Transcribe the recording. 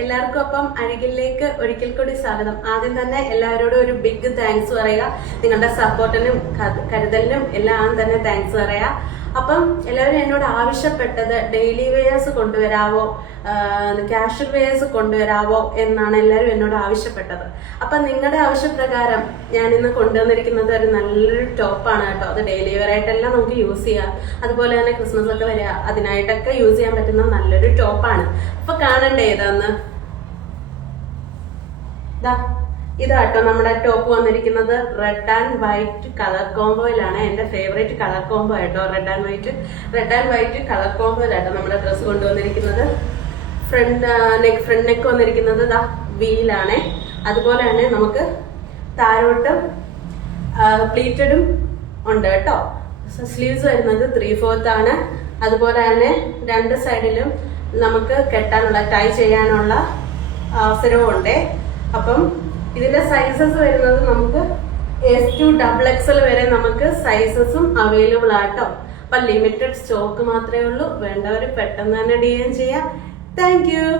എല്ലാവർക്കും അപ്പം അഴകിലേക്ക് ഒരിക്കൽ കൂടി സ്വാഗതം. ആദ്യം തന്നെ എല്ലാവരോടും ഒരു ബിഗ് താങ്ക്സ് പറയുക. നിങ്ങളുടെ സപ്പോർട്ടിനും കരുതലിനും എല്ലാം തന്നെ താങ്ക്സ് പറയുക. അപ്പം എല്ലാവരും എന്നോട് ആവശ്യപ്പെട്ടത് ഡെയിലി വെയേഴ്സ് കൊണ്ടുവരാവോ, കാഷ്വൽ വെയേഴ്സ് കൊണ്ടുവരാവോ എന്നാണ് എല്ലാവരും എന്നോട് ആവശ്യപ്പെട്ടത്. അപ്പം നിങ്ങളുടെ ആവശ്യപ്രകാരം ഞാൻ ഇന്ന് കൊണ്ടുവന്നിരിക്കുന്നത് ഒരു നല്ലൊരു ടോപ്പാണ് കേട്ടോ. അത് ഡെയിലി വെയർ ആയിട്ടെല്ലാം നമുക്ക് യൂസ് ചെയ്യാം. അതുപോലെ തന്നെ ക്രിസ്മസ് ഒക്കെ വരിക, അതിനായിട്ടൊക്കെ യൂസ് ചെയ്യാൻ പറ്റുന്ന നല്ലൊരു ടോപ്പാണ്. അപ്പൊ കാണണ്ടേ ഇതാന്ന്, ഇതാട്ടോ നമ്മുടെ ടോപ്പ് വന്നിരിക്കുന്നത് റെഡ് ആൻഡ് വൈറ്റ് കളർ കോംബോയിലാണ്. എന്റെ ഫേവറേറ്റ് കളർ കോംബോ ആയിട്ടോ, റെഡ് ആൻഡ് വൈറ്റ് കളർ കോംബോയിലാട്ടോ നമ്മുടെ ഡ്രസ്സ് കൊണ്ടുവന്നിരിക്കുന്നത്. ഫ്രണ്ട് നെക്ക് വന്നിരിക്കുന്നത് വീലാണ്. അതുപോലെ തന്നെ നമുക്ക് താഴോട്ടും പ്ലീറ്റഡും ഉണ്ട് കേട്ടോ. സ്ലീവ്സ് വരുന്നത് 3/4 ആണ്. അതുപോലെ തന്നെ രണ്ട് സൈഡിലും നമുക്ക് കെട്ടാനുള്ള ടൈ ചെയ്യാനുള്ള അവസരവും ഉണ്ട്. അപ്പം ഇതിന്റെ സൈസസ് വരുന്നത് നമുക്ക് S to XXL വരെ നമുക്ക് സൈസസും അവൈലബിൾ ആട്ടോ. അപ്പൊ ലിമിറ്റഡ് സ്റ്റോക്ക് മാത്രമേ ഉള്ളൂ. വേണ്ടവർ പെട്ടെന്ന് തന്നെ DM ചെയ്യാം. Thank you.